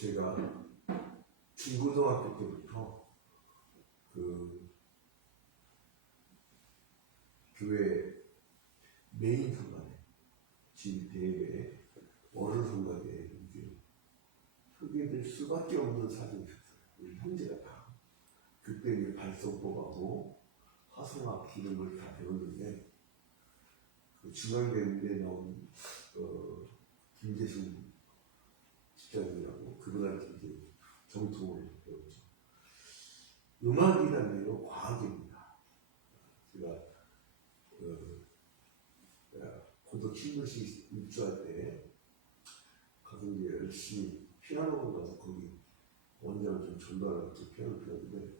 제가 중고등학교 때부터 그 교회 메인 성가대, 집 대회, 어른 성가대에 이제 소개될 수밖에 없는 사정이었어요. 우리 형제가 다. 그때 이제 발성법하고 화성학 기름을 다 배웠는데, 그 중앙대인대 나온 김재승 집장님이라고 그분한테 이제 정통을 배웠죠. 음악이라는 게 과학입니다. 제가 고등 신도시 입주할 때 가서 이제 열심히 피아노를 가서 거기 원장을 좀 전달하고 피아노를 배웠는데,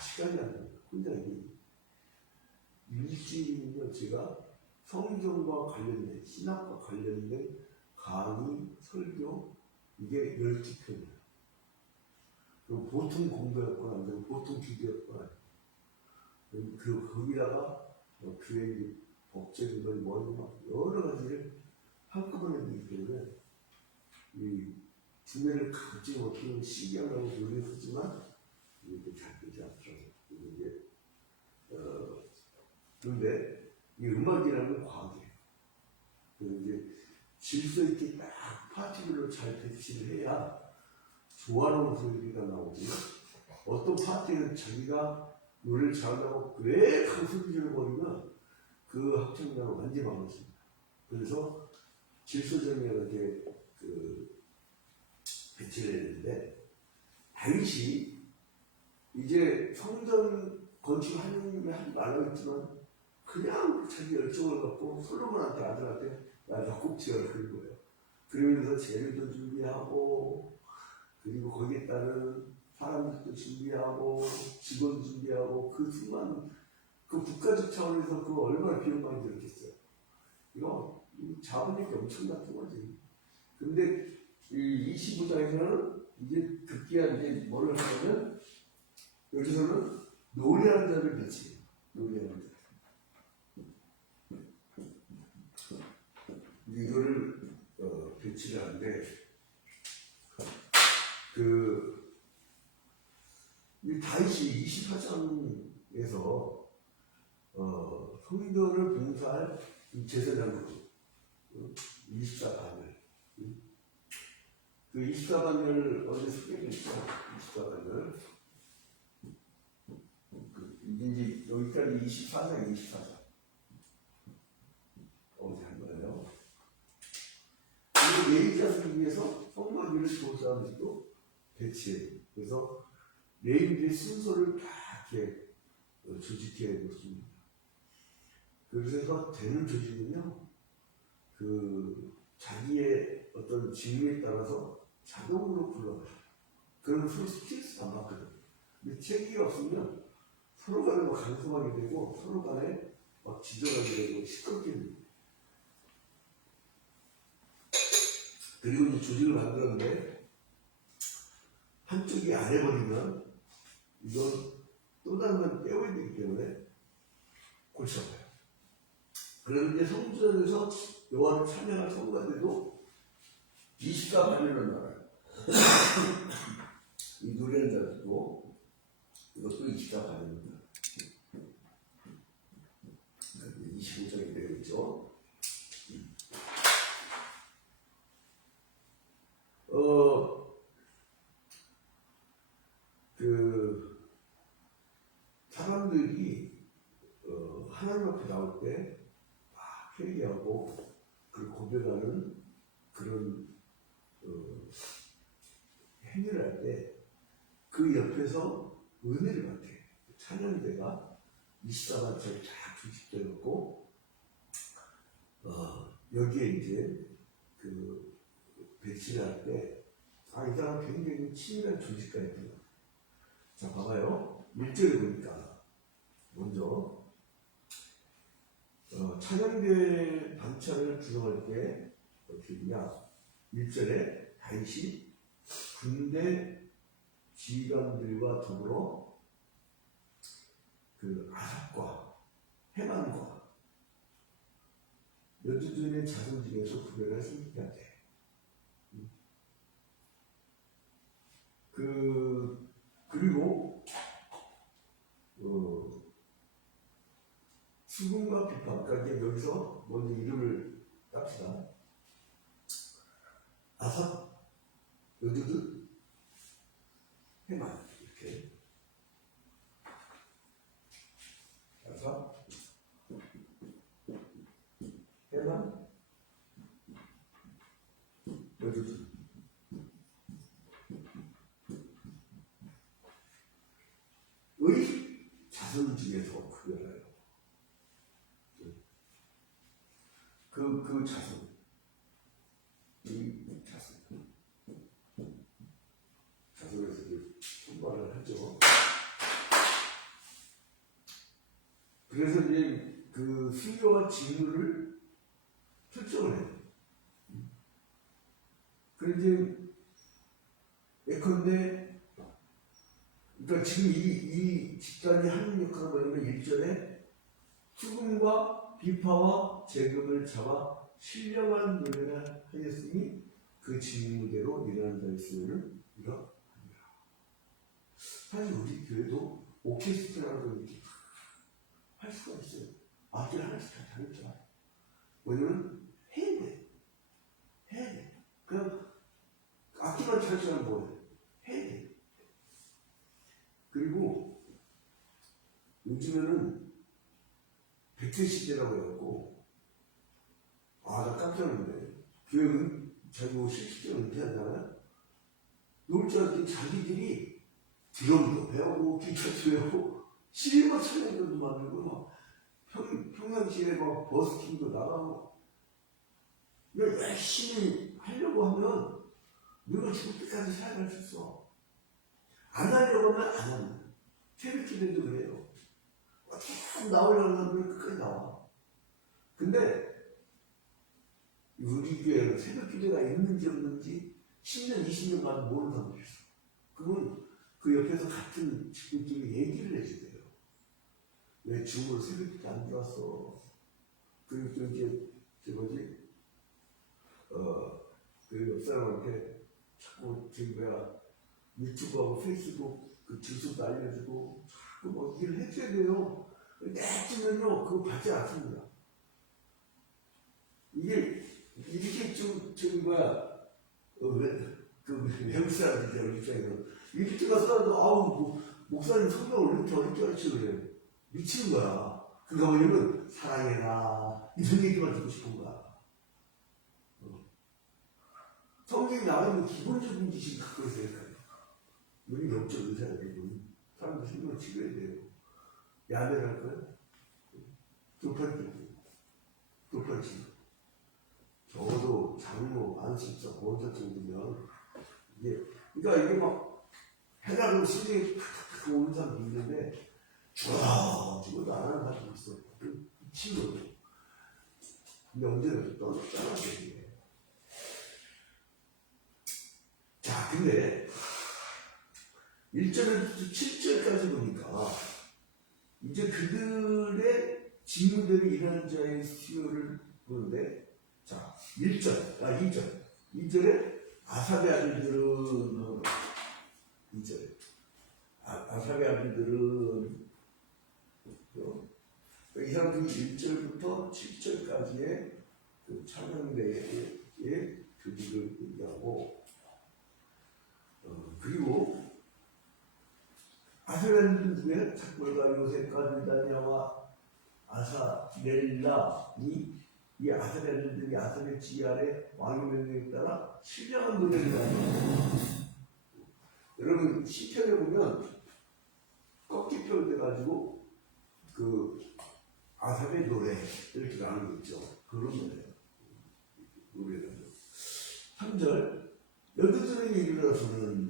시간이 안 나요. 혼자 이게 일주일이면 제가 성경과 관련된, 신학과 관련된 강의, 설교, 이게 12편이에요. 그리고 보통 공부였거나 안 되고 보통 기도였거나, 거기다가 교회 법적인 걸 막 여러 가지를 한꺼번에 하기 때문에 이 두뇌를 갖지 못하는 시기하려고 노력했지만 이게 잘 되지 않더라고요. 이게 그런데 이 음악이라는 건 과학이에요. 그래서 이제 질서 있게 딱 파티별로 잘 배치를 해야 조화로운 소리가 나오고요. 어떤 파티는 자기가 노래를 잘한다고 왜 그 소리를 버리면 그 합창단을 완전히 망했습니다. 그래서 질서정연하게 배치를 했는데, 당시 이제 성전 건축 하느님이 하지 말라고 했지만 그냥 자기 열정을 갖고 솔로몬한테 아들한테 나 꼭 지어라 그런 거예요. 그러면서 재료도 준비하고, 그리고 거기에 따른 사람들도 준비하고, 직원 준비하고, 그 수많은 그 국가적 차원에서 그 얼마나 비용 많이 들었겠어요. 이거 자본력이 엄청났던 거지. 근데 이 25장에서는 이제 급기야 이제 뭐를 하냐면, 여기서는 노래하는 자를 배치해요. 노래하는 자. 이거를 배치를 하는데, 이 다윗이 24장에서 성전을 봉사할 제사장으로 24반을, 그 24반을 어제 소개했죠. 24반을 이제 여기까지 24장 어제 한 거예요. 그리고 레위자들 위해서 성막위를 조사하면서도 배치해요. 그래서 레위의 순서를 다 이렇게 조직해 놓습니다. 그래서 되는 조직은요, 자기의 어떤 직무에 따라서 자동으로 굴러가요. 그러면 서로 스트레스 안 받거든요. 근데 체계가 없으면 서로 간에 막 간섭하게 되고, 서로 간에 막 지적하게 되고, 시끄럽게 됩니다. 그리고 이제 조직을 만들었는데, 한쪽이 안 해버리면 이건 또 다른 건 떼어야 되기 때문에 골치 아파요. 그런데 성전에서 여호와를 찬양할 성가대도 24반을 나와요. 이 노래하는 자들도 이것도 24반입니다. 25장이 되어 있죠. 사람들이 하나님 앞에 나올 때 막 회개하고 그걸 고백하는 그런 행위를 할 때 그 옆에서 은혜를 받게 찬양대가 24반처럼 쫙 조직되어 있고, 여기에 이제 배치를 할 때 이 사람 굉장히 치밀한 조직가였구나. 자, 봐봐요. 1절에 보니까 먼저 찬양대 단차를 구성할 때 어떻게 되냐. 1절에 다윗이 군대 지휘관들과 더불어 아삽과 해만과 여주둔의 자손 중에서 구별할 수 있게 하되, 비파. 그러니까 이제 여기서 먼저 이름을 땁시다. 아삽, 여두두, 해만. 이렇게. 아삽, 해만, 여두두. 의 자손 중에서 구별해요. 그 자손. 이 자손. 자손에서 분발을 하죠. 그래서 이제 그 수요와 직무를 설정을 해요. 그래서 이제 예컨대 그러니까 지금 이 집단이 하는 역할은 뭐냐면 일전에 수금과 비파와 재금을 잡아 신령한 노래를 하였으니 그 직무대로 일하는 자 있으면 이러합니다. 사실 우리 교회도 오케스트라라고 이렇게 할 수가 있어요. 악기를 하나씩 다 다녔잖아요. 왜냐면 해야 돼. 해야 돼. 그냥 악기만 잘 치면 뭐예요? 해야 돼. 그리고 요즘에는 백세 시대라고 해갖고 나 깜짝 놀랐네. 교회는 자기 실질적으로 은퇴하잖아요. 놀 줄 알았더니 자기들이 드럼도 배우고 기타도 배우고 실버 찬양들도 만들고 막 평상시에 막 버스킹도 나가고 열심히 하려고 하면 우리가 죽을 때까지 살아갈 수 있어. 안 하려고 하면 안 합니다. 새벽기도도 그래요. 계속 나오려고 하면 끝까지 나와. 근데 우리 교회는 새벽기도가 있는지 없는지 10년, 20년 가도 모르는 사람도 있어. 그건 그 옆에서 같은 직분들이 얘기를 해주세요. 왜 중으로 새벽기도 안 들어왔어? 그리고 또 이제 그 옆 사람한테 자꾸 유튜브하고 페이스북 그 주소도 알려주고 자꾸 뭐 일을 해줘야 돼요. 내쯤은요 그거 받지 않습니다. 이게 이렇게 외국 사람들이 우리 입장에서 이렇게 가서 목사님 성경을 이렇게 어렵게 가르치 그래. 미치는 거야. 그러니까 뭐냐면 사랑해라 이런 얘기만 듣고 싶은 거야. 성경이 나오면 기본적인 지식을 갖고 있어야 돼요. 우리 영적 의사들은 사람들 생명을 치료해야 돼요. 야매를 할까요? 교판치료. 적어도 장로, 안식자, 보호자 정도면 그러니까 이게 막 해가지고 신경이 탁탁탁 오는 사람도 있는데 죽어도 안 하는 사람도 있어. 미친 거죠. 근데 언제나 떠났잖아. 자, 근데 1절에서 7절까지 보니까 이제 그들의 직무대로 일하는 자의 수요를 보는데, 자, 2절에 아삽의 아들들은 2절에 아삽의 아들들은 이 사람들이 1절부터 7절까지의 그 찬양대의 그들을 얘기하고 그리고 아삽의 중에 작벌가 요셉과 느다냐와 아사렐라니 이 아사렐들이 아삽의 지휘 아래 왕의 명령에 따라 신령한 노래를 하는 여러분 시편에 보면 꺾기뼈를 대가지고 그 아삽의 노래 이렇게 나오는 거 있죠. 그런 노래예요. 3절 여두들에게 이르러서는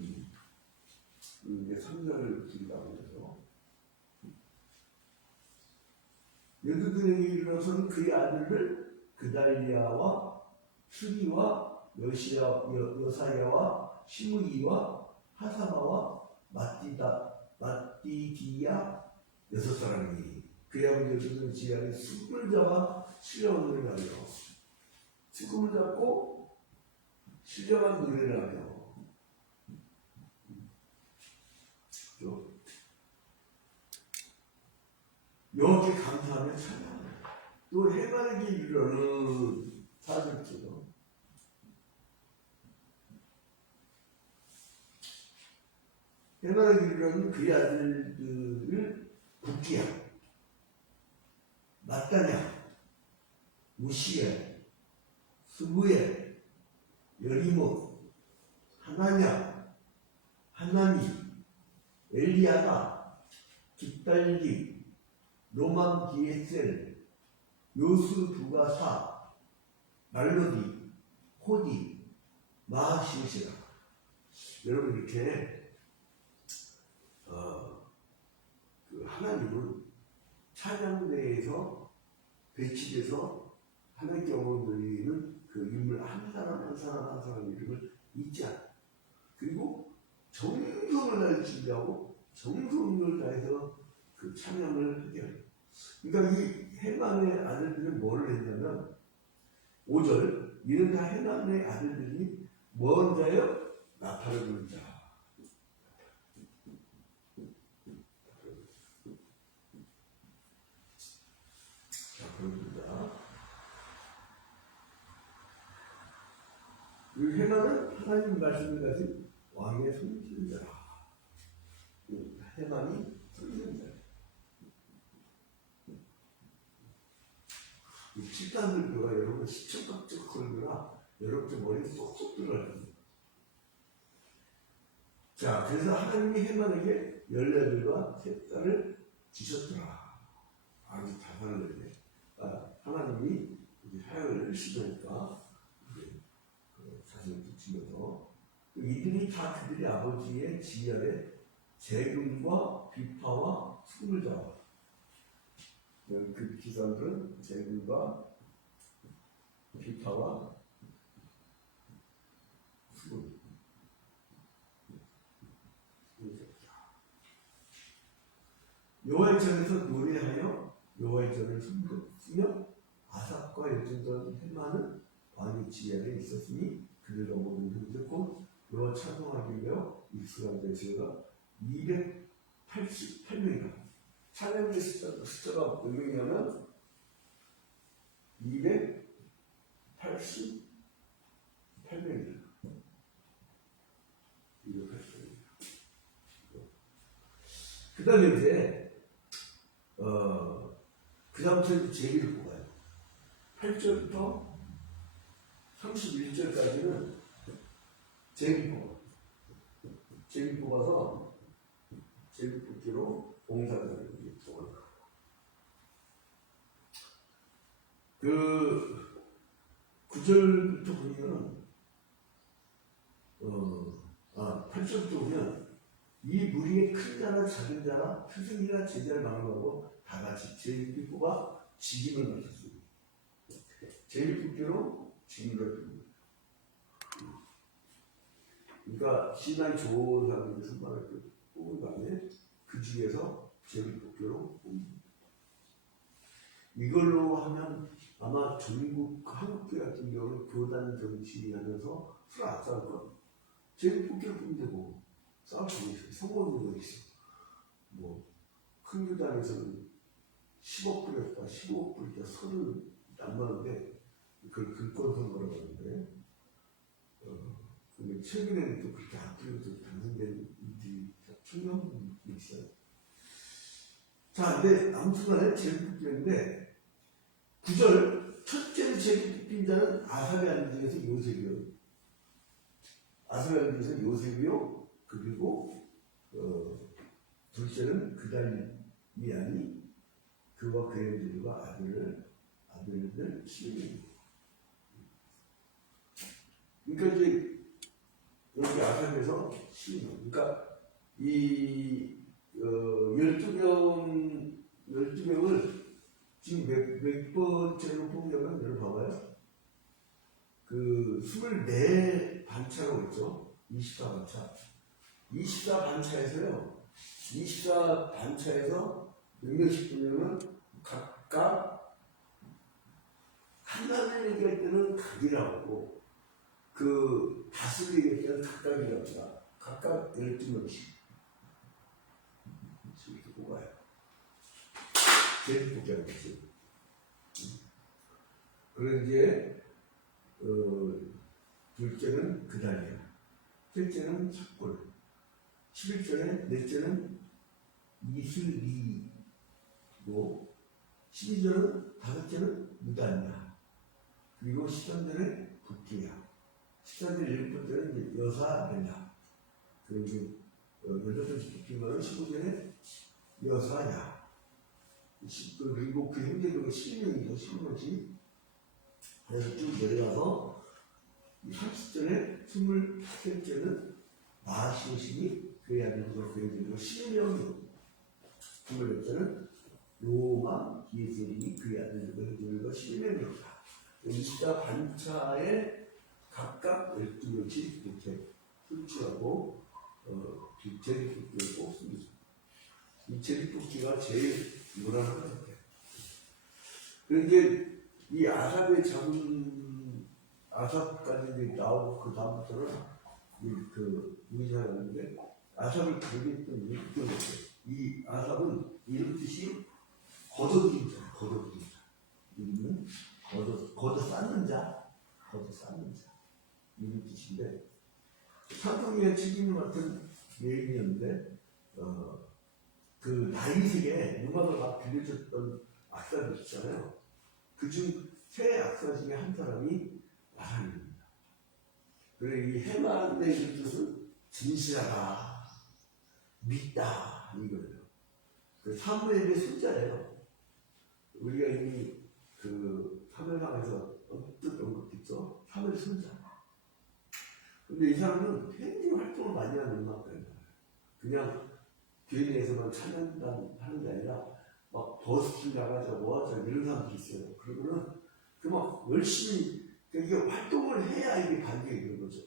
이제 3절을 기다리고 해서 여두들에게 이르러서는 그의 아들을 그달리아와 수리와 여사야와 시므이와 하사바와 마띠디야 6사람이 그의 아버지 여두들은 지하에 수금을 잡아 신령한 노래를 하며 수금을 잡고 신령한 노래를 하며 여호와께 감사하며 찬양하며 또 해만에게 이르러는 사절째로 해만에게 이르러는 그의 아들들을 북기야, 마따냐, 무시엘, 스무엘, 여리못, 하나냐, 하나니, 엘리야다, 깃달리, 로만 기에셀, 요수 두가사, 말로디, 호디, 마하시시라. 여러분 이렇게 그 하나님은 찬양대에서 배치돼서 하나님께 영광 돌리는 그 인물 한 사람 한 사람 한 사람 이름을 잊지 않아. 그리고 정성을 다해 준비하고 정성을 다해서 그 찬양을 하게 해요. 그러니까 이 해만의 아들들은 뭐를 했냐면 5절 이는 다 해만의 아들들이 뭔 자요? 나팔을 부는 자. 이 해만은 하나님 말씀을 가진 왕의 손길자라. 해만이 손길자. 이 7단들교가 여러분 시청각적 걸거나 여러분 머리에 쏙쏙 들어갈 겁니다. 자, 그래서 하나님이 해만에게 14들과 셋딸을 주셨더라. 아주 다산을 하나님이 하여를 시도니까 자신을 붙이면서 이들이 다 그들의 아버지의 지열에 재금과 비파와 수금을 잡아. 그 기사들은 재금과 비파와 수금. 여호와의 전에서 노래하여 여호와의 전을 쓰며 아삽과 여종전 해마는 왕의 지혜에 있었으니 그들과 모든 흔들고 여호와 찬송하기 위하여 익숙한 대수가 288명이다. 찬양의 숫자가 몇 명이냐면 288명이다. 288명이다. 그 다음에 이제 그 다음부터 제기를 뽑아요. 8절부터 31절까지는 제기 뽑아. 제기 뽑아서 제기 뽑기로 봉사자를 적어요. 그 9절부터 보면 8절부터 보면 이 무리의 큰 자나 작은 자나 스승이나 제자를 막론하고 다 같이 제일 뽑아 직임을 맡았습니다. 제일 뽑기로 직임을 줍니다. 그러니까 신앙이 좋은 사람들이 선발을 뽑은 다음에 그 중에서 제일 뽑기로 뽑습니다. 이걸로 하면 아마 전국 한국교회 같은 경우는 교단 정치하면서 술 안 싸울 거 제일 뽑기로 뽑으면 되고 싸울 수 있어요. 성공률도 있어. 뭐 큰 교단에서는 10억 불이었다, 15억 불이었다, 30 안 많은데 그걸 글권 선거라고 하는데 근데 최근에는 또 그렇게 앞으로도 당선된 일들이 청렴이 있어요. 자, 근데 아무튼 간에 제일 뽑기였는데 9절 첫째로 제일 뽑힌 자는 아삽의 아들 중에서 요셉이요. 아삽의 아들 중에서 요셉이요. 그리고 둘째는 그달이 아니 그와 그의 아들과 아들들 10명입니다. 그러니까 이제 여기 아삽에서 10명. 그러니까 이 12명을 지금 몇 번째로 뽑냐면 여러분 봐봐요. 그 24반차라고 있죠. 24반차. 24반차에서요. 24반차에서 몇 명씩 보면은 각각 하나를 얘기할 때는 각이라고 그 다수를 얘기할 때는 각각이라고 합니다. 각각 12명씩. 이렇게 뽑아요. 제일 뽑기하는 거지. 그런 이제 둘째는 그달이야. 셋째는 삭골. 11절에 넷째는 이슬리고 12절은 다섯째는 무단이야. 그리고 13절에 북기야. 13절 일곱 번째는 이제 여사되냐. 그리고 여덟 번째 북기는 15절에 여사야. 그리고 그 형제들은 12명이죠. 12명씩. 그래서 쭉 내려가서 30절에 25절째는 마시오신이 그의 아들로 그의 아들로 12명이고 26절은 로마 기에셀이 그의 아들로 12명이었다. 20자 반차에 각각 12명씩 이렇게 술출하고 제리뽑기를 뽑습니다. 이 제리뽑기가 제일 무난한 것 같아요. 그런데 이 아삽의 작은 아삽까지 나오고 그 다음부터는 우리 사람인데 아삽을 발견했던 이유가 있어요. 이 아삽은 이런 뜻이 거둬들인 자, 거둬들인 자. 이름은 거둬 쌓는 자, 거둬 쌓는 자. 이런 뜻인데 산성이의 책임 같은 예인이었는데 그 다윗에게 음악을 막 빌려줬던 악사들 있잖아요. 그중 세 악사 중에 한 사람이 나사입니다. 그리고 이 해만의 뜻은 진실하다, 믿다 이거예요. 그 사무엘의 손자예요. 우리가 이미 그 사무엘상에서 언뜻 언급했죠. 사무엘 손자. 근데 이 사람은 굉장히 활동을 많이 하는 음악가예요. 그냥 교회 내에서만 찬양단 하는 게 아니라 막 버스킹 나가자 뭐하자 이런 사람들이 있어요. 그러고는 그 막 열심히 이게 활동을 해야 이게 반격이 되는 거죠.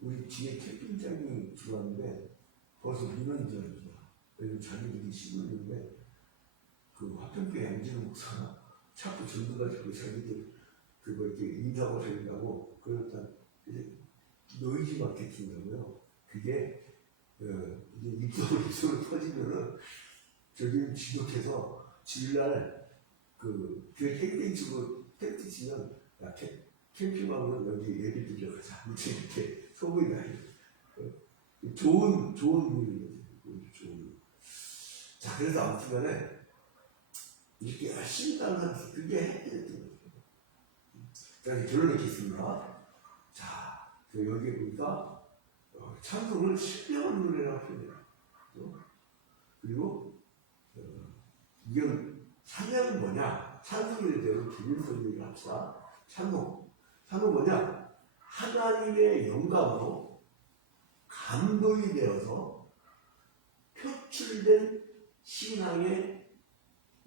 우리 뒤에 캠핑장이 들어왔는데 거기서 민원 들어옵니다. 그리고 자기들이 쉬고 있는데 그 화평교회 양진호 목사가 자꾸 전도가지고 자기들 그거 이렇게 인사하고 다닌다고 그러다 이제 노이즈 마케팅이라고요. 그게 이제 입소로 터지면은 저기 지독해서 주일날 그 교회 캠핑 치고 텐트 치면 야 캠핑하면 여기 예배 드려 가자 이렇게 소문이 나요. 좋은 일이거든요. 좋은. 자 그래서 아무튼간에 이렇게 열심히 따라서 그게 해결됐던 거예요. 자 이제 결론을 맺겠습니다. 자 여기 보니까 찬송을 신령한 노래라고 표현해요. 그리고 이건 찬양은 뭐냐? 찬송에 대해서 비밀스러운 얘기를 합시다. 찬송은 뭐냐? 하나님의 영감으로 감동이 되어서 표출된 신앙의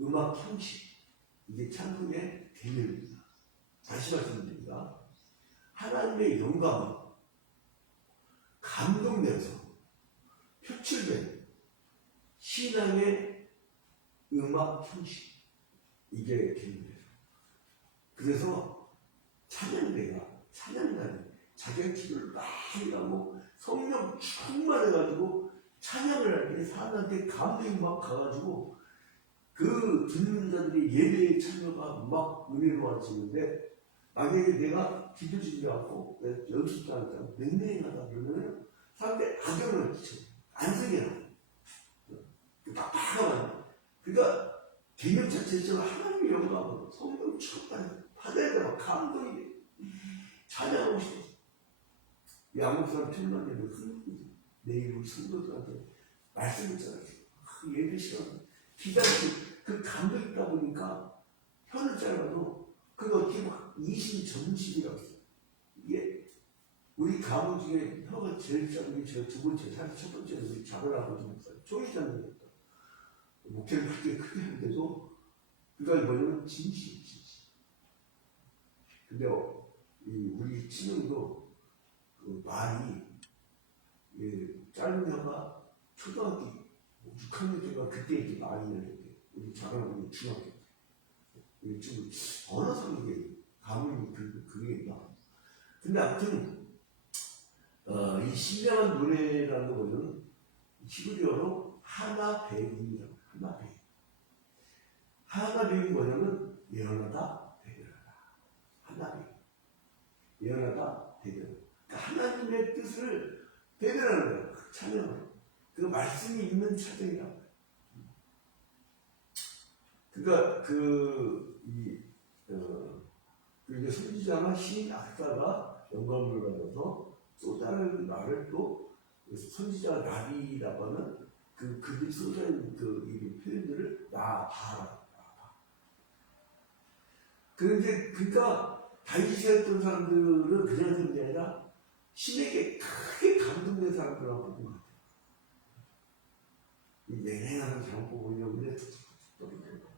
음악 형식. 이게 찬송의 개념입니다. 다시 말씀드립니다. 하나님의 영감으로 감동되어서 표출된 신앙의 음악 형식. 이게 개념이에요. 그래서 찬양대가 자기가 기도를 많이 하고 성령 충만해가지고 찬양을 할 때 사람한테 감동이 막 가가지고 그 듣는 자들이 예배에 참여가 막 은혜로워지는데 만약에 내가 기도 준비하고 연습도 안 하고 맹맹하다 그러면 사람들이 악영을 끼쳐 안 쓰게 나. 빡빡하면 그러니까 개념 자체에서 하나님의 영광으로 성령 충만해 받아야 돼. 막 감동이 돼. 찬양하고 싶어. 양국 사람 천만에도 흥분이지. 내일 우리 성도들한테 말씀했잖아요. 그 예배 시간 기다리고 그 감동이 있다 보니까 혀는 짧아도 그거 어떻게 막 이심전심이라고 했어요. 이게 우리 가문 중에 혀가 제일 짧은 게 저 두 번째, 사실 첫 번째는 우리 작은 아버지 목사 종이 잡는 거였다. 목회를 그렇게 크게 하는데도 그가 뭐냐면 진실. 근데 우리 친형도 그 말이 짧은 혀가 초등학교 6학년 때가 그때 이제 많이 했는데 우리 작은 아버지 중학교 때 지금 언어 성격에 가문이 그게 있나. 근데 아무튼 이 신령한 노래라는 거는 히브리어로 하나배임이라고. 하나배임 뭐냐면 예언하다 대변하다. 하나님 예언하다 대변. 그러니까 하나님의 뜻을 대변하는 거예요. 그 찬양을. 그 말씀이 있는 찬양이라고. 그러니까 이게 선지자나 신 악사가 영감을 받아서 또 다른 말을 또 선지자 라비라고 하는 그들이 쏟아낸 이 표현들을 나봐. 그런데 그러니까 다윗이 했던 사람들은 그냥 하는 게 아니라 신에게 크게 감동된 사람들하고 보는 것 같아요. 이 냉랭한 잘못 보고 있냐고 그냥 툭툭툭 떠는 거.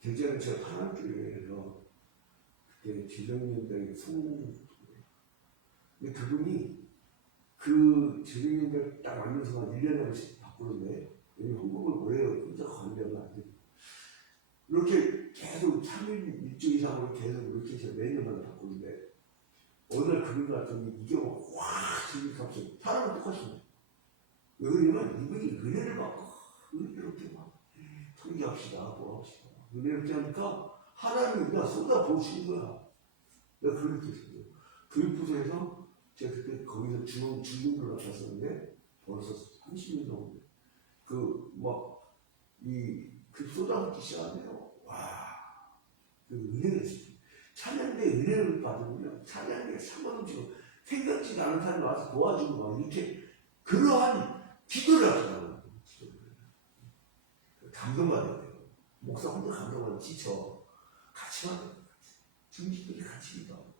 굉장히 제가 파란교회에서 그때 재정연대의 근데 그분이 그 재정연대 딱 알면서 1년에 한 번씩 바꾸는데 헌금을 오래요. 혼자 관리하면 안 돼요. 이렇게 계속 3일 일주 이상으로 계속 이렇게 해서 매년마다 바꾸는데 어느 날 그분 같더니 이게 확 증기값이 사람은 똑같습니다. 왜 그러냐면 이분이 은혜를 받고 이렇게 막 통기합시다 뭐 합시다 은혜를 하니까 하나님이 그냥 쏟아부으시는 거야. 내가 그걸 느꼈어요. 교육부서에서 제가 그때 거기서 중등부를 맡았었는데 벌써 30년 정도 그 쏟아붓기 시작하네요. 와, 그 은혜가 있어요. 찬양대 은혜를 받으면 찬양대 상관없이 생각지 않은 사람이 와서 도와주고 막 이렇게 그러한 기도를 하더라고요. 감동받아야 돼요. 목사 혼자 감동하면 지쳐. 같이 받아야 돼요. 중직들이 같이 기도하고.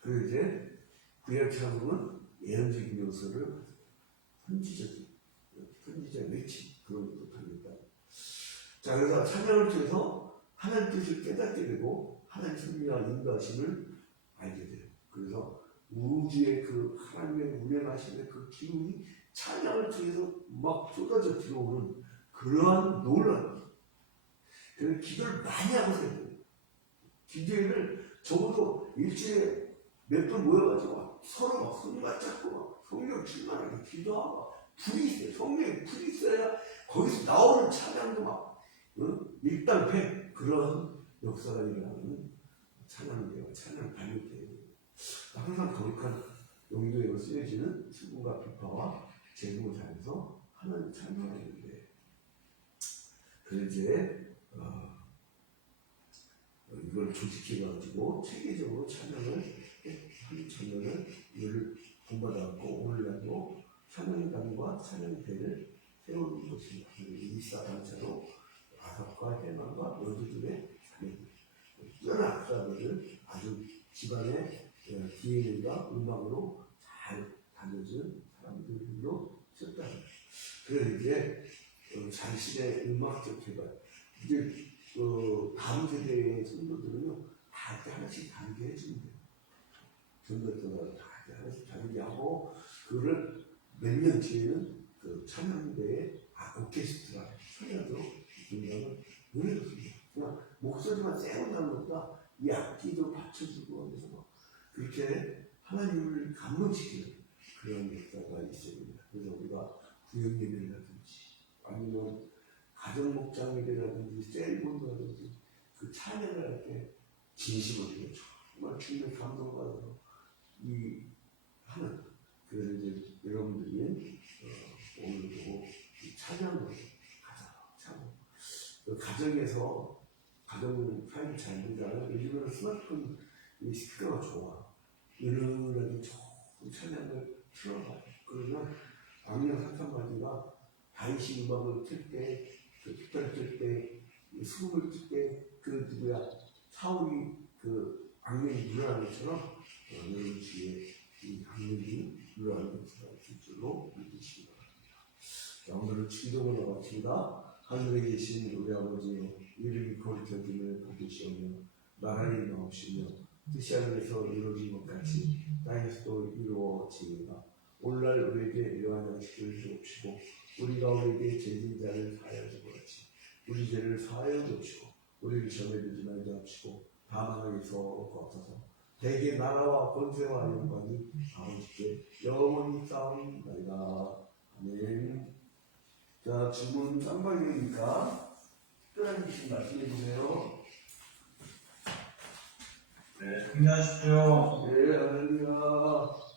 그리고 이제 구약 찬송은 예언적인 요소를 선지적 외침 그런 것도 합니다. 자, 그래서 찬양을 통해서 하나님 뜻을 깨닫게 되고 하나님 승리와 인도하심을 알게 돼요. 그래서 우주의 그 하나님의 운행하심의 그 기운이 찬양을 통해서 막 쏟아져 들어오는 그러한 놀라운 그래서 기도를 많이 하고 살아요. 기도회를 적어도 일주일에 몇 번 모여가지고 서로 막 손 맞잡고 막 성령 충만하게 기도하고 불이 있어요. 성령에 불이 있어야 거기서 나오는 찬양도 막 일단패 그런 역사가 일어나는 찬양이에요. 찬양 발육돼요. 항상 거룩한 용도에 쓰여지는 수군과 비파와 제목을 잘해서 하나님 찬양하는데 그래서 이제 이걸 조직해가지고 체계적으로 찬양을 한 찬양을 본받아갖고 오늘날도 찬양단과 찬양대를 세우는 것입니다. 24단체로 아삽과 해만과 너드들의 자매들 뛰어난 악사들을 아주 집안의 DNA가 음악으로 잘 다져진 사람들로 썼다. 그래서 이제 자신의 음악적 개발 이제 다음 세대의 성도들은요 다 하나씩 다르게 해주면 돼요. 전도자가 다 하나씩 다르게 하고 그거를 몇 년 뒤에는 그 찬양대의 오케스트라 천야도 분량을 노래줬습니다. 그냥 목소리만 세운다는 것보다 이 악기도 받쳐주고 하면서 막 그렇게 하나님을 감동시키는 그런 역사가 있어야 됩니다. 그래서 우리가 구역예배라든지 아니면 가정목장 예배라든지 셀본이라든지 그 찬양을 할 때 진심으로 정말 주님의 감동을 받아서 이 하는 그래서 이제 여러분들이 오늘도 찬양으로 가자 참 가정에서 가정 타입이 잘 되잖아요. 요즘은 스마트폰 이 스피커가 좋아. 은은하게 좋은 찬양을 틀어봐요. 그러면 악령 상상마디가 다윗이 음악을 틀 때, 그 깃발 틀 때, 수금을 틀 때, 그 누구야 사울이 그 악령이 물러나는 것처럼 여러분 주위에 이 악령이 물러나는 것처럼 줄 줄로 믿으시기 바랍니다. 자, 오늘은 기도를 마칩니다. 하늘에 계신 우리 아버지여 이름이 거룩해짐을 받으시오며 나라의 나옵시며 뜻이 하늘에서 이루어진 것 같이 땅에서도 이루어지리라. 오늘날 우리에게 일용할 양식을 주옵시고 우리가 우리에게 죄진 자를 사하여 준 것 같이 우리 죄를 사하여 주옵시고 우리를 시험에 들지 말게 하옵시고 다만 에서 거하소서. 대개 나라와 권세와 영광이 아버지께 영원히 쌓옵나이다. 아멘. 자, 주문 쌍방향이니까 특별한 기신 말씀해 주세요. 네, 승리하십시오. 네, 할렐루야.